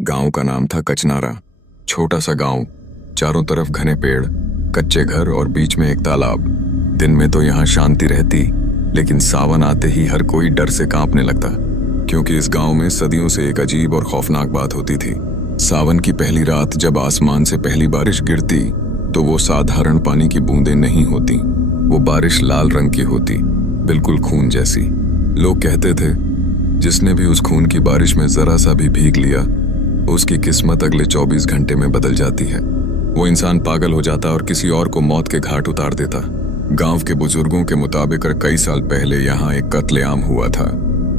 गांव का नाम था कचनारा। छोटा सा गांव, चारों तरफ घने पेड़, कच्चे घर और बीच में एक तालाब। दिन में तो यहाँ शांति रहती, लेकिन सावन आते ही हर कोई डर से कांपने लगता, क्योंकि इस गांव में सदियों से एक अजीब और खौफनाक बात होती थी। सावन की पहली रात जब आसमान से पहली बारिश गिरती, तो वो साधारण पानी की बूंदें नहीं होती। वो बारिश लाल रंग की होती, बिल्कुल खून जैसी। लोग कहते थे, जिसने भी उस खून की बारिश में जरा सा भी भीग लिया, उसकी किस्मत अगले 24 घंटे में बदल जाती है। वो इंसान पागल हो जाता और किसी और को मौत के घाट उतार देता। गांव के बुजुर्गों के मुताबिक कई साल पहले यहाँ एक कत्लेआम हुआ था।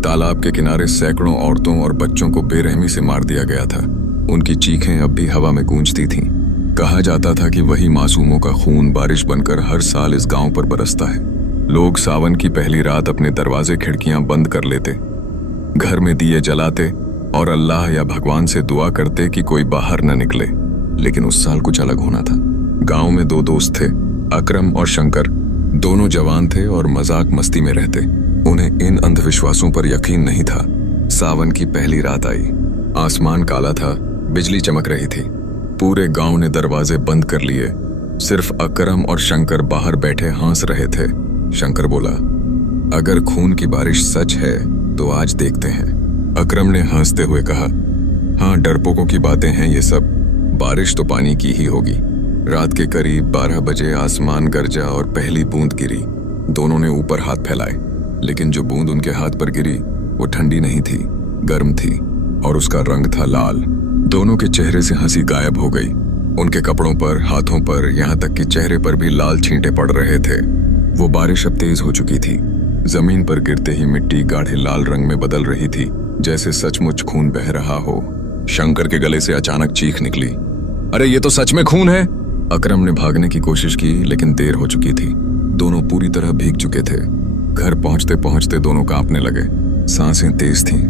तालाब के किनारे सैकड़ों औरतों और बच्चों को बेरहमी से मार दिया गया था। उनकी चीखें अब भी हवा में गूंजती थीं। कहा जाता था कि वही मासूमों का खून बारिश बनकर हर साल इस गांव पर बरसता है। लोग सावन की पहली रात अपने दरवाजे खिड़कियां बंद कर लेते, घर में दिए जलाते और अल्लाह या भगवान से दुआ करते कि कोई बाहर न निकले। लेकिन उस साल कुछ अलग होना था। गांव में दो दोस्त थे, अकरम और शंकर। दोनों जवान थे और मजाक मस्ती में रहते। उन्हें इन अंधविश्वासों पर यकीन नहीं था। सावन की पहली रात आई। आसमान काला था, बिजली चमक रही थी। पूरे गांव ने दरवाजे बंद कर लिए। सिर्फ अकरम और शंकर बाहर बैठे हंस रहे थे। शंकर बोला, अगर खून की बारिश सच है तो आज देखते हैं। अकरम ने हंसते हुए कहा, हाँ, डरपोकों की बातें हैं ये सब। बारिश तो पानी की ही होगी। रात के करीब 12 बजे आसमान गरजा और पहली बूंद गिरी। दोनों ने ऊपर हाथ फैलाए, लेकिन जो बूंद उनके हाथ पर गिरी वो ठंडी नहीं थी, गर्म थी, और उसका रंग था लाल। दोनों के चेहरे से हंसी गायब हो गई। उनके कपड़ों पर, हाथों पर, यहाँ तक कि चेहरे पर भी लाल छींटे पड़ रहे थे। वो बारिश अब तेज हो चुकी थी। जमीन पर गिरते ही मिट्टी गाढ़े लाल रंग में बदल रही थी, जैसे सचमुच खून बह रहा हो। शंकर के गले से अचानक चीख निकली, अरे ये तो सच में खून है। अकरम ने भागने की कोशिश की, लेकिन देर हो चुकी थी। दोनों पूरी तरह भीग चुके थे। घर पहुंचते पहुंचते दोनों कांपने लगे। सांसें तेज थीं,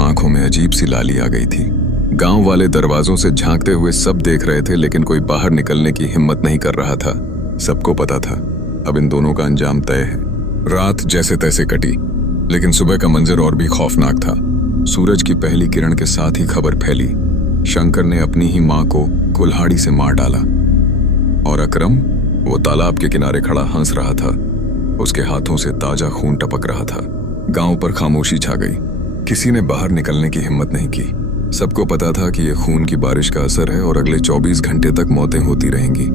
आंखों में अजीब सी लाली आ गई थी। गांव वाले दरवाजों से झांकते हुए सब देख रहे थे, लेकिन कोई बाहर निकलने की हिम्मत नहीं कर रहा था। सबको पता था, अब इन दोनों का अंजाम तय है। रात जैसे तैसे कटी, लेकिन सुबह का मंजर और भी खौफनाक था। सूरज की पहली किरण के साथ ही खबर फैली, शंकर ने अपनी ही मां को कुल्हाड़ी से मार डाला। और अकरम, वो तालाब के किनारे खड़ा हंस रहा था। उसके हाथों से ताजा खून टपक रहा था। गांव पर खामोशी छा गई। किसी ने बाहर निकलने की हिम्मत नहीं की। सबको पता था कि यह खून की बारिश का असर है और अगले 24 घंटे तक मौतें होती रहेंगी।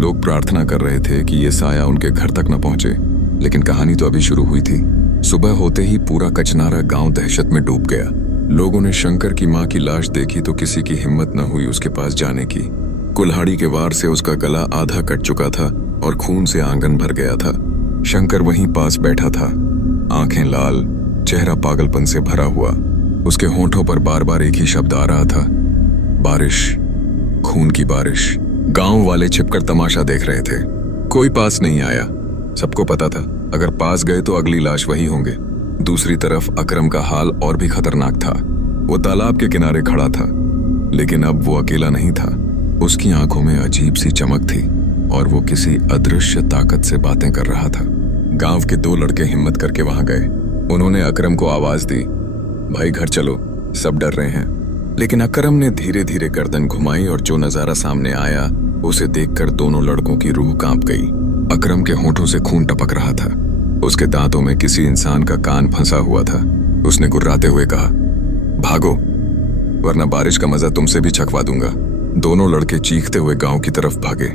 लोग प्रार्थना कर रहे थे कि ये साया उनके घर तक न पहुंचे, लेकिन कहानी तो अभी शुरू हुई थी। सुबह होते ही पूरा कचनारा गांव दहशत में डूब गया। लोगों ने शंकर की मां की लाश देखी तो किसी की हिम्मत न हुई उसके पास जाने की। कुल्हाड़ी के वार से उसका गला आधा कट चुका था और खून से आंगन भर गया था। शंकर वहीं पास बैठा था, आंखें लाल, चेहरा पागलपन से भरा हुआ। उसके होंठों पर बार बार एक ही शब्द आ रहा था, बारिश, खून की बारिश। गांव वाले छिपकर तमाशा देख रहे थे। कोई पास नहीं आया। सबको पता था, अगर पास गए तो अगली लाश वही होंगे। दूसरी तरफ अकरम का हाल और भी खतरनाक था। वो तालाब के किनारे खड़ा था, लेकिन अब वो अकेला नहीं था। उसकी आंखों में अजीब सी चमक थी और वो किसी अदृश्य ताकत से बातें कर रहा था। गांव के 2 लड़के हिम्मत करके वहां गए। उन्होंने अकरम को आवाज दी, भाई घर चलो, सब डर रहे हैं। लेकिन अकरम ने धीरे धीरे गर्दन घुमाई और जो नजारा सामने आया उसे देखकर दोनों लड़कों की रूह कांप गई। अकरम के होंठों से खून टपक रहा था। उसके दांतों में किसी इंसान का कान फंसा हुआ था। उसने गुर्राते हुए कहा, भागो, वरना बारिश का मजा तुमसे भी छकवा दूंगा। दोनों लड़के चीखते हुए गांव की तरफ भागे।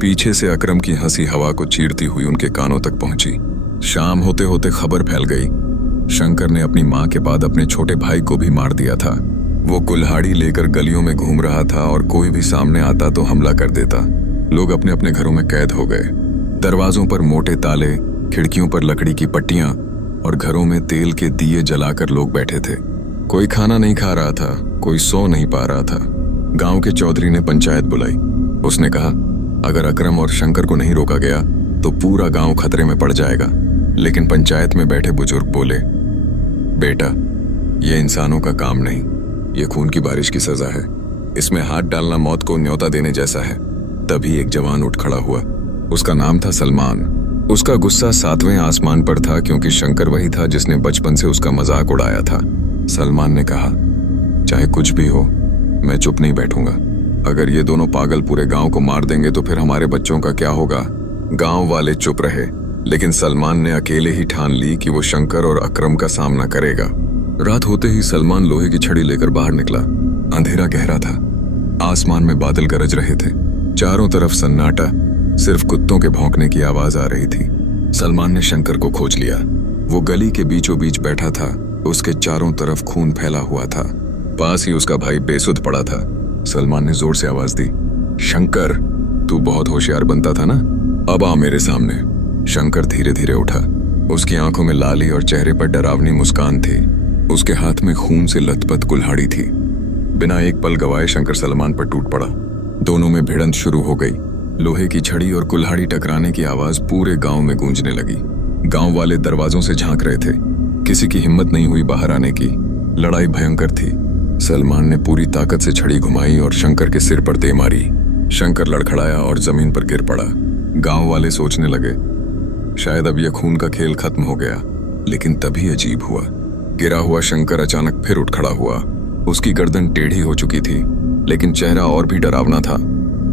पीछे से अकरम की हंसी हवा को चीरती हुई उनके कानों तक पहुंची। शाम होते होते खबर फैल गई, शंकर ने अपनी मां के बाद अपने छोटे भाई को भी मार दिया था। वो कुल्हाड़ी लेकर गलियों में घूम रहा था और कोई भी सामने आता तो हमला कर देता। लोग अपने अपने घरों में कैद हो गए। दरवाजों पर मोटे ताले, खिड़कियों पर लकड़ी की पट्टियां और घरों में तेल के दिए जलाकर लोग बैठे थे। कोई खाना नहीं खा रहा था, कोई सो नहीं पा रहा था। गांव के चौधरी ने पंचायत बुलाई। उसने कहा, अगर अकरम और शंकर को नहीं रोका गया तो पूरा गांव खतरे में पड़ जाएगा। लेकिन पंचायत में बैठे बुजुर्ग बोले, बेटा, ये इंसानों का काम नहीं, ये खून की बारिश की सजा है। इसमें हाथ डालना मौत को न्योता देने जैसा है। तभी एक जवान उठ खड़ा हुआ। उसका नाम था सलमान। उसका गुस्सा 7वें आसमान पर था, क्योंकि शंकर वही था जिसने बचपन से उसका मजाक उड़ाया था। सलमान ने कहा, चाहे कुछ भी हो, मैं चुप नहीं बैठूंगा। अगर ये दोनों पागल पूरे गांव को मार देंगे तो फिर हमारे बच्चों का क्या होगा। गांव वाले चुप रहे, लेकिन सलमान ने अकेले ही ठान ली कि वो शंकर और अकरम का सामना करेगा। रात होते ही सलमान लोहे की छड़ी लेकर बाहर निकला। अंधेरा गहरा था, आसमान में बादल गरज रहे थे, चारों तरफ सन्नाटा, सिर्फ कुत्तों के भौंकने की आवाज आ रही थी। सलमान ने शंकर को खोज लिया। वो गली के बीचों बीच बैठा था, उसके चारों तरफ खून फैला हुआ था। पास ही उसका भाई बेसुध पड़ा था। सलमान ने जोर से आवाज दी, शंकर, तू बहुत होशियार बनता था ना, अब आ मेरे सामने। शंकर धीरे धीरे उठा। उसकी आंखों में लाली और चेहरे पर डरावनी मुस्कान थी। उसके हाथ में खून से लथपथ कुल्हाड़ी थी। बिना एक पल गवाए शंकर सलमान पर टूट पड़ा। दोनों में भिड़ंत शुरू हो गई। लोहे की छड़ी और कुल्हाड़ी टकराने की आवाज पूरे गांव में गूंजने लगी। गांव वाले दरवाजों से झांक रहे थे। किसी की हिम्मत नहीं हुई बाहर आने की। लड़ाई भयंकर थी। सलमान ने पूरी ताकत से छड़ी घुमाई और शंकर के सिर पर दे मारी। शंकर लड़खड़ाया और जमीन पर गिर पड़ा। गांव वाले सोचने लगे शायद अब यह खून का खेल खत्म हो गया, लेकिन तभी अजीब हुआ। गिरा हुआ शंकर अचानक फिर उठ खड़ा हुआ। उसकी गर्दन टेढ़ी हो चुकी थी, लेकिन चेहरा और भी डरावना था।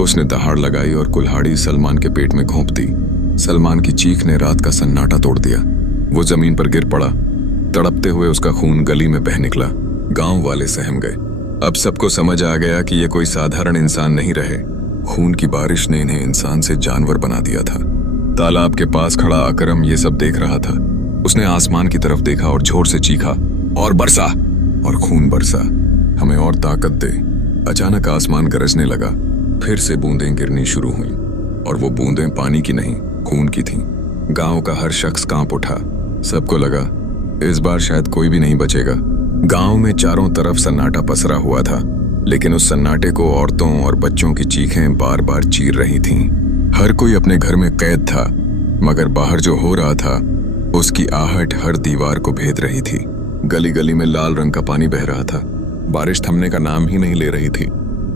उसने दहाड़ लगाई और कुल्हाड़ी सलमान के पेट में घोंप दी। सलमान की चीख ने रात का सन्नाटा तोड़ दिया। वो जमीन पर गिर पड़ा। तड़पते हुए उसका खून गली में बह निकला। गांव वाले सहम गए। अब सबको समझ आ गया कि ये कोई साधारण इंसान नहीं रहे। खून की बारिश ने इन्हें इंसान से जानवर बना दिया था। तालाब के पास खड़ा अकरम ये सब देख रहा था। उसने आसमान की तरफ देखा और जोर से चीखा, और बरसा, और खून बरसा, हमें और ताकत दे। अचानक आसमान गरजने लगा। फिर से बूंदें गिरनी शुरू हुईं, और वो बूंदें पानी की नहीं, खून की थीं। गांव का हर शख्स कांप उठा। सबको लगा इस बार शायद कोई भी नहीं बचेगा। गांव में चारों तरफ सन्नाटा पसरा हुआ था, लेकिन उस सन्नाटे को औरतों और बच्चों की चीखें बार बार चीर रही थीं। हर कोई अपने घर में कैद था, मगर बाहर जो हो रहा था उसकी आहट हर दीवार को भेद रही थी। गली गली में लाल रंग का पानी बह रहा था। बारिश थमने का नाम ही नहीं ले रही थी।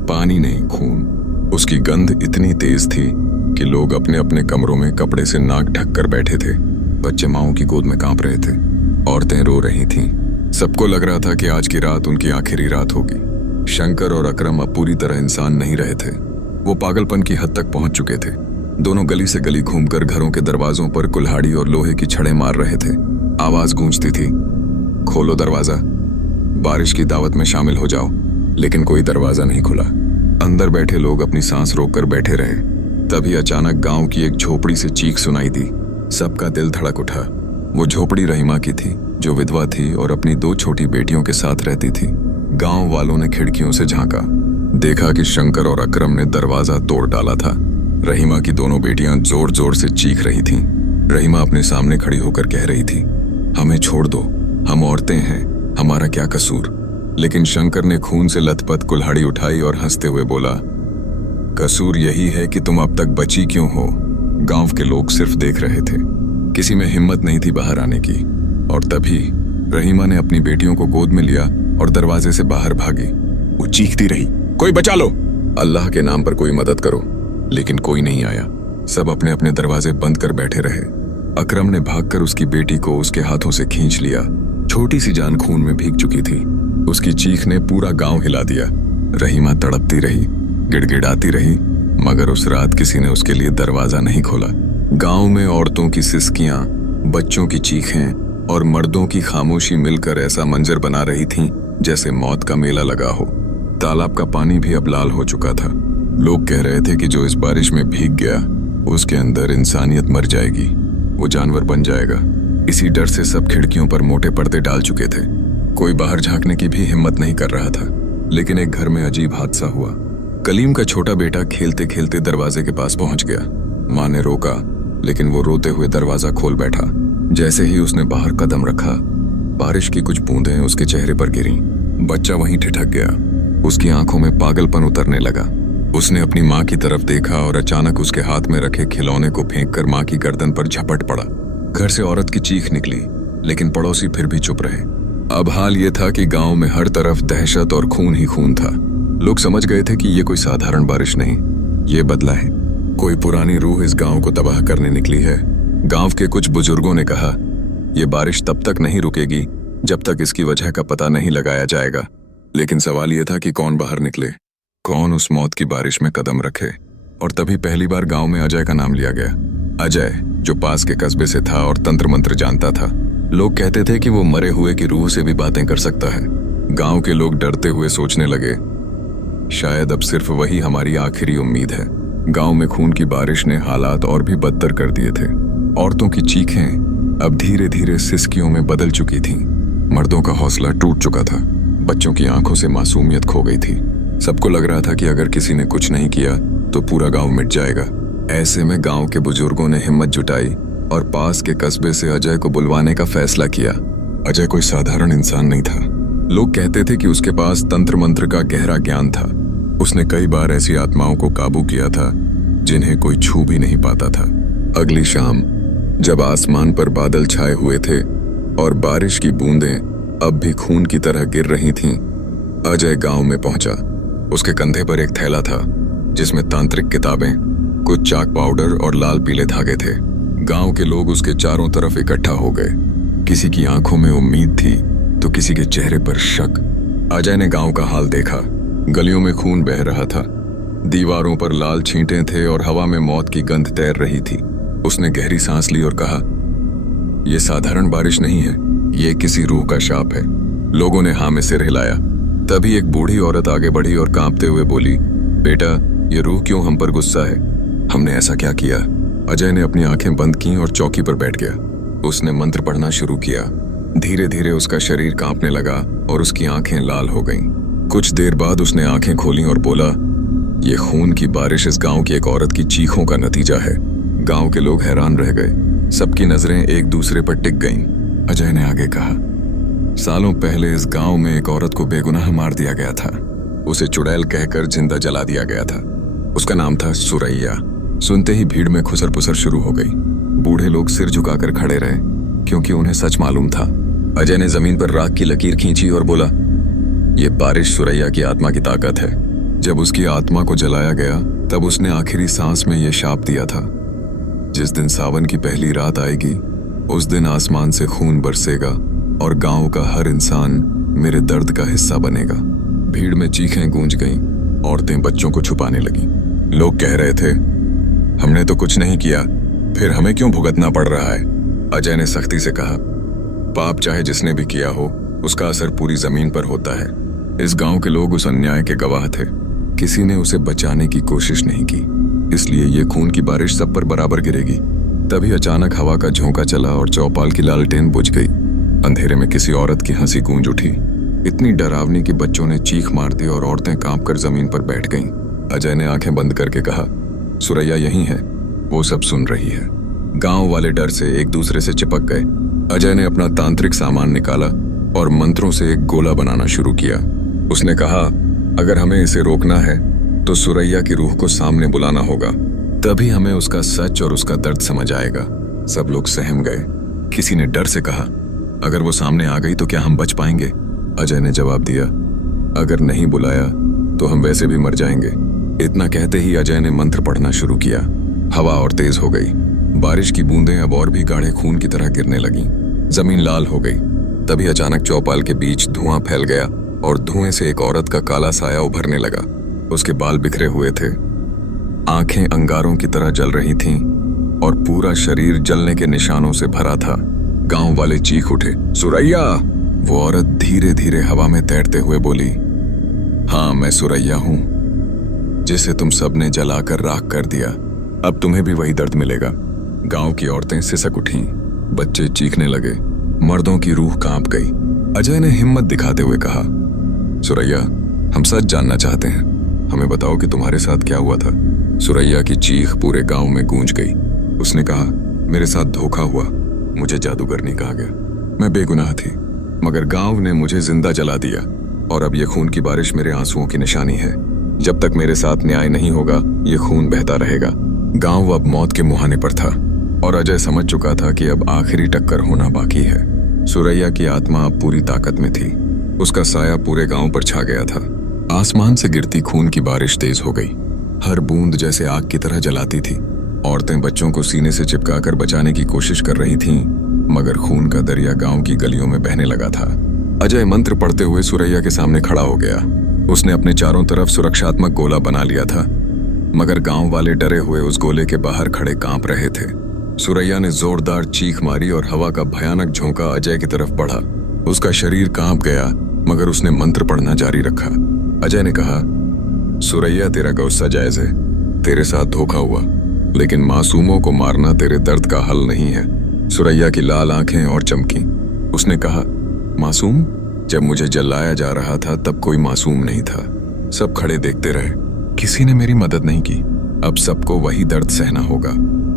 पानी नहीं, खून। उसकी गंध इतनी तेज थी कि लोग अपने अपने कमरों में कपड़े से नाक ढक कर बैठे थे। बच्चे माओं की गोद में कांप रहे थे। औरतें रो रही थीं। सबको लग रहा था कि आज की रात उनकी आखिरी रात होगी। शंकर और अकरम अब पूरी तरह इंसान नहीं रहे थे। वो पागलपन की हद तक पहुंच चुके थे। दोनों गली से गली घूमकर घरों के दरवाजों पर कुल्हाड़ी और लोहे की छड़ें मार रहे थे। आवाज गूंजती थी, खोलो दरवाजा, बारिश की दावत में शामिल हो जाओ। लेकिन कोई दरवाजा नहीं खुला। अंदर बैठे लोग अपनी सांस रोककर बैठे रहे। तभी अचानक गांव की एक झोपड़ी से चीख सुनाई दी। सबका दिल धड़क उठा। वो झोपड़ी रहीमा की थी, जो विधवा थी और अपनी 2 छोटी बेटियों के साथ रहती थी। गांव वालों ने खिड़कियों से झांका, देखा कि शंकर और अकरम ने दरवाजा तोड़ डाला था। रहीमा की दोनों बेटियां जोर जोर से चीख रही थीं। रहीमा अपने सामने खड़ी होकर कह रही थी, हमें छोड़ दो, हम औरतें हैं, हमारा क्या कसूर। लेकिन शंकर ने खून से लथपथ कुल्हाड़ी उठाई और हंसते हुए बोला, कसूर यही है कि तुम अब तक बची क्यों हो। गांव के लोग सिर्फ देख रहे थे। किसी में हिम्मत नहीं थी बाहर आने की। और तभी रहीमा ने अपनी बेटियों को गोद में लिया और दरवाजे से बाहर भागी। वो चीखती रही, कोई बचा लो, अल्लाह के नाम पर कोई मदद करो। लेकिन कोई नहीं आया। सब अपने अपने दरवाजे बंद कर बैठे रहे। अकरम ने भागकर उसकी बेटी को उसके हाथों से खींच लिया। छोटी सी जान खून में भीग चुकी थी। उसकी चीख ने पूरा गांव हिला दिया। रहीमा तड़पती रही, गिड़गिड़ाती रही, मगर उस रात किसी ने उसके लिए दरवाजा नहीं खोला। गांव में औरतों की सिसकियां, बच्चों की चीखें और मर्दों की खामोशी मिलकर ऐसा मंजर बना रही थीं जैसे मौत का मेला लगा हो। तालाब का पानी भी अब लाल हो चुका था। लोग कह रहे थे कि जो इस बारिश में भीग गया उसके अंदर इंसानियत मर जाएगी, वो जानवर बन जाएगा। इसी डर से सब खिड़कियों पर मोटे पर्दे डाल चुके थे। कोई बाहर झांकने की भी हिम्मत नहीं कर रहा था। लेकिन एक घर में अजीब हादसा हुआ। कलीम का छोटा बेटा खेलते खेलते दरवाजे के पास पहुंच गया। माँ ने रोका, लेकिन वो रोते हुए दरवाजा खोल बैठा। जैसे ही उसने बाहर कदम रखा, बारिश की कुछ बूंदें उसके चेहरे पर गिरीं। बच्चा वहीं ठिठक गया। उसकी आंखों में पागलपन उतरने लगा। उसने अपनी माँ की तरफ देखा और अचानक उसके हाथ में रखे खिलौने को फेंककर माँ की गर्दन पर झपट पड़ा। घर से औरत की चीख निकली, लेकिन पड़ोसी फिर भी चुप रहे। अब हाल ये था कि गांव में हर तरफ दहशत और खून ही खून था। लोग समझ गए थे कि ये कोई साधारण बारिश नहीं, ये बदला है। कोई पुरानी रूह इस गांव को तबाह करने निकली है। गांव के कुछ बुजुर्गों ने कहा, ये बारिश तब तक नहीं रुकेगी जब तक इसकी वजह का पता नहीं लगाया जाएगा। लेकिन सवाल यह था कि कौन बाहर निकले, कौन उस मौत की बारिश में कदम रखे। और तभी पहली बार गांव में अजय का नाम लिया गया। अजय, जो पास के कस्बे से था और तंत्र मंत्र जानता था। लोग कहते थे कि वो मरे हुए की रूह से भी बातें कर सकता है। गांव के लोग डरते हुए सोचने लगे, शायद अब सिर्फ वही हमारी आखिरी उम्मीद है। गांव में खून की बारिश ने हालात और भी बदतर कर दिए थे। औरतों की चीखें अब धीरे धीरे सिसकियों में बदल चुकी थीं। मर्दों का हौसला टूट चुका था। बच्चों की आंखों से मासूमियत खो गई थी। सबको लग रहा था कि अगर किसी ने कुछ नहीं किया तो पूरा गांव मिट जाएगा। ऐसे में गांव के बुजुर्गों ने हिम्मत जुटाई और पास के कस्बे से अजय को बुलवाने का फैसला किया। अजय कोई साधारण इंसान नहीं था। लोग कहते थे कि उसके पास तंत्र मंत्र का गहरा ज्ञान था। उसने कई बार ऐसी आत्माओं को काबू किया था जिन्हें कोई छू भी नहीं पाता था। अगली शाम जब आसमान पर बादल छाए हुए थे और बारिश की बूंदें अब भी खून की तरह गिर रही थीं, अजय गांव में पहुंचा। उसके कंधे पर एक थैला था जिसमें तांत्रिक किताबें, कुछ चाक पाउडर और लाल पीले धागे थे। गांव के लोग उसके चारों तरफ इकट्ठा हो गए। किसी की आंखों में उम्मीद थी तो किसी के चेहरे पर शक। अजय ने गांव का हाल देखा। गलियों में खून बह रहा था, दीवारों पर लाल छींटे थे और हवा में मौत की गंध तैर रही थी। उसने गहरी सांस ली और कहा, यह साधारण बारिश नहीं है, ये किसी रूह का शाप है। लोगों ने हाँ में सिर हिलाया। तभी एक बूढ़ी औरत आगे बढ़ी और कांपते हुए बोली, बेटा, ये रूह क्यों हम पर गुस्सा है? हमने ऐसा क्या किया? अजय ने अपनी आंखें बंद की और चौकी पर बैठ गया। उसने मंत्र पढ़ना शुरू किया। धीरे धीरे उसका शरीर कांपने लगा और उसकी आंखें लाल हो गईं। कुछ देर बाद उसने आंखें खोलीं और बोला, ये खून की बारिश इस गांव की एक औरत की चीखों का नतीजा है। गांव के लोग हैरान रह गए। सबकी नजरें एक दूसरे पर टिक गईं। अजय ने आगे कहा, सालों पहले इस गांव में एक औरत को बेगुनाह मार दिया गया था। उसे चुड़ैल कहकर जिंदा जला दिया गया था। उसका नाम था सुरैया। सुनते ही भीड़ में खुसर पुसर शुरू हो गई। बूढ़े लोग सिर झुकाकर खड़े रहे क्योंकि उन्हें सच मालूम था। अजय ने जमीन पर राख की लकीर खींची और बोला, यह बारिश सुरैया की आत्मा की ताकत है। जब उसकी आत्मा को जलाया गया तब उसने आखिरी सांस में यह शाप दिया था, जिस दिन सावन की पहली रात आएगी उस दिन आसमान से खून बरसेगा और गांव का हर इंसान मेरे दर्द का हिस्सा बनेगा। भीड़ में चीखें गूंज गईं। औरतें बच्चों को छुपाने लगीं। लोग कह रहे थे, हमने तो कुछ नहीं किया, फिर हमें क्यों भुगतना पड़ रहा है? अजय ने सख्ती से कहा, पाप चाहे जिसने भी किया हो, उसका असर पूरी जमीन पर होता है। इस गांव के लोग उस अन्याय के गवाह थे। किसी ने उसे बचाने की कोशिश नहीं की, इसलिए ये खून की बारिश सब पर बराबर गिरेगी। तभी अचानक हवा का झोंका चला और चौपाल की लालटेन बुझ गई। अंधेरे में किसी औरत की हंसी गूंज उठी, इतनी डरावनी कि बच्चों ने चीख मार दी और औरतें कांपकर जमीन पर बैठ गईं। अजय ने आंखें बंद करके कहा, सुरैया यहीं है, वो सब सुन रही है। गांव वाले डर से एक दूसरे से चिपक गए। अजय ने अपना तांत्रिक सामान निकाला और मंत्रों से एक गोला बनाना शुरू किया। उसने कहा, अगर हमें इसे रोकना है तो सुरैया की रूह को सामने बुलाना होगा, तभी हमें उसका सच और उसका दर्द समझ आएगा। सब लोग सहम गए। किसी ने डर से कहा, अगर वो सामने आ गई तो क्या हम बच पाएंगे? अजय ने जवाब दिया, अगर नहीं बुलाया तो हम वैसे भी मर जाएंगे। इतना कहते ही अजय ने मंत्र पढ़ना शुरू किया। हवा और तेज हो गई। बारिश की बूंदें अब और भी गाढ़े खून की तरह गिरने लगीं। जमीन लाल हो गई। तभी अचानक चौपाल के बीच धुआं फैल गया और धुएं से एक औरत का काला साया उभरने लगा। उसके बाल बिखरे हुए थे, आंखें अंगारों की तरह जल रही थीं और पूरा शरीर जलने के निशानों से भरा था। गांव वाले चीख उठे, सुरैया! वो औरत धीरे धीरे हवा में तैरते हुए बोली, हाँ, मैं सुरैया हूं, जिसे तुम सबने जलाकर राख कर दिया। अब तुम्हें भी वही दर्द मिलेगा। गांव की औरतें सिसक उठीं, बच्चे चीखने लगे, मर्दों की रूह कांप गई। अजय ने हिम्मत दिखाते हुए कहा, सुरैया, हम सच जानना चाहते हैं, हमें बताओ कि तुम्हारे साथ क्या हुआ था। सुरैया की चीख पूरे गांव में गूंज गई। उसने कहा, मेरे साथ धोखा हुआ, मुझे जादूगरनी कहा गया। मैं बेगुनाह थी, मगर गांव ने मुझे जिंदा जला दिया और अब ये खून की बारिश मेरे आंसुओं की निशानी है। जब तक मेरे साथ न्याय नहीं होगा, ये खून बहता रहेगा। गांव अब मौत के मुहाने पर था और अजय समझ चुका था कि अब आखिरी टक्कर होना बाकी है। सुरैया की आत्मा अब पूरी ताकत में थी। उसका साया पूरे गांव पर छा गया था। आसमान से गिरती खून की बारिश तेज हो गई। हर बूंद जैसे आग की तरह जलाती थी। औरतें बच्चों को सीने से चिपकाकर बचाने की कोशिश कर रही थीं, मगर खून का दरिया गांव की गलियों में बहने लगा था। अजय मंत्र पढ़ते हुए सुरैया के सामने खड़ा हो गया। उसने अपने चारों तरफ सुरक्षात्मक गोला बना लिया था, मगर गांव वाले डरे हुए उस गोले के बाहर खड़े कांप रहे थे। सुरैया ने जोरदार चीख मारी और हवा का भयानक झोंका अजय की तरफ बढ़ा। उसका शरीर कांप गया, मगर उसने मंत्र पढ़ना जारी रखा। अजय ने कहा, सुरैया, तेरा गुस्सा जायज है, तेरे साथ धोखा हुआ, लेकिन मासूमों को मारना तेरे दर्द का हल नहीं है। सुरैया की लाल आंखें और चमकी। उसने कहा, मासूम? जब मुझे जलाया जा रहा था तब कोई मासूम नहीं था। सब खड़े देखते रहे, किसी ने मेरी मदद नहीं की। अब सबको वही दर्द सहना होगा।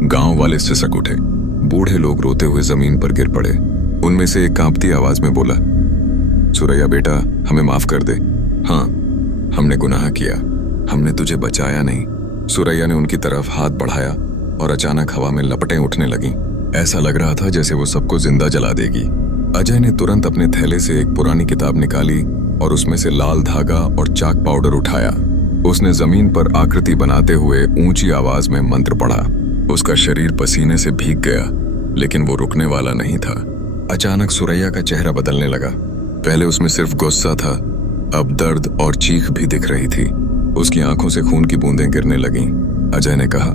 गांव वाले सिसक उठे। बूढ़े लोग रोते हुए जमीन पर गिर पड़े। उनमें से एक कांपती आवाज में बोला, सुरैया बेटा, हमें माफ कर दे। हाँ, हमने गुनाह किया, हमने तुझे बचाया नहीं। सुरैया ने उनकी तरफ हाथ बढ़ाया और अचानक हवा में लपटें उठने लगीं। ऐसा लग रहा था जैसे वो सबको जिंदा जला देगी। अजय ने तुरंत अपने थैले से एक पुरानी किताब निकाली और उसमें से लाल धागा और चाक पाउडर उठाया। उसने जमीन पर आकृति बनाते हुए ऊंची आवाज में मंत्र पढ़ा। उसका शरीर पसीने से भीग गया, लेकिन वो रुकने वाला नहीं था। अचानक सुरैया का चेहरा बदलने लगा। पहले उसमें सिर्फ गुस्सा था, अब दर्द और चीख भी दिख रही थी। उसकी आंखों से खून की बूंदें गिरने लगीं। अजय ने कहा,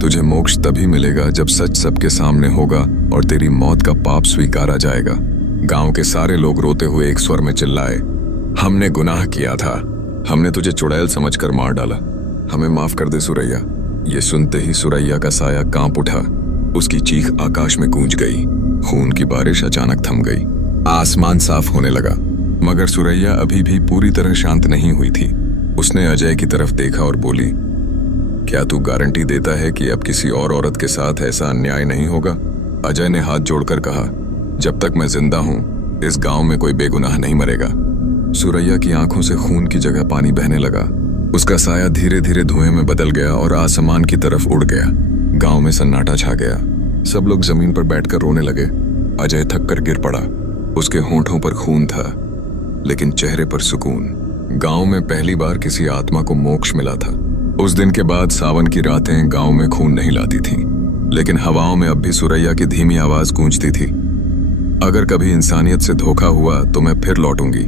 तुझे मोक्ष तभी मिलेगा जब सच सबके सामने होगा और तेरी मौत का पाप स्वीकारा जाएगा। गांव के सारे लोग रोते हुए एक स्वर में चिल्लाए, हमने गुनाह किया था, हमने तुझे चुड़ैल समझकर मार डाला, हमें माफ कर दे सुरैया। ये सुनते ही सुरैया का साया कांप उठा। उसकी चीख आकाश में गूंज गई। खून की बारिश अचानक थम गई। आसमान साफ होने लगा, मगर सुरैया अभी भी पूरी तरह शांत नहीं हुई थी। उसने अजय की तरफ देखा और बोली, क्या तू गारंटी देता है कि अब किसी और औरत के साथ ऐसा अन्याय नहीं होगा? अजय ने हाथ जोड़कर कहा, जब तक मैं जिंदा हूं, इस गांव में कोई बेगुनाह नहीं मरेगा। सुरैया की आंखों से खून की जगह पानी बहने लगा। उसका साया धीरे धीरे धुएं में बदल गया और आसमान की तरफ उड़ गया। गांव में सन्नाटा छा गया। सब लोग जमीन पर बैठकर रोने लगे। अजय थक कर गिर पड़ा। उसके होंठों पर खून था, लेकिन चेहरे पर सुकून। गांव में पहली बार किसी आत्मा को मोक्ष मिला था। उस दिन के बाद सावन की रातें गांव में खून नहीं लाती थीं, लेकिन हवाओं में अब भी सुरैया की धीमी आवाज गूंजती थी, अगर कभी इंसानियत से धोखा हुआ तो मैं फिर लौटूंगी।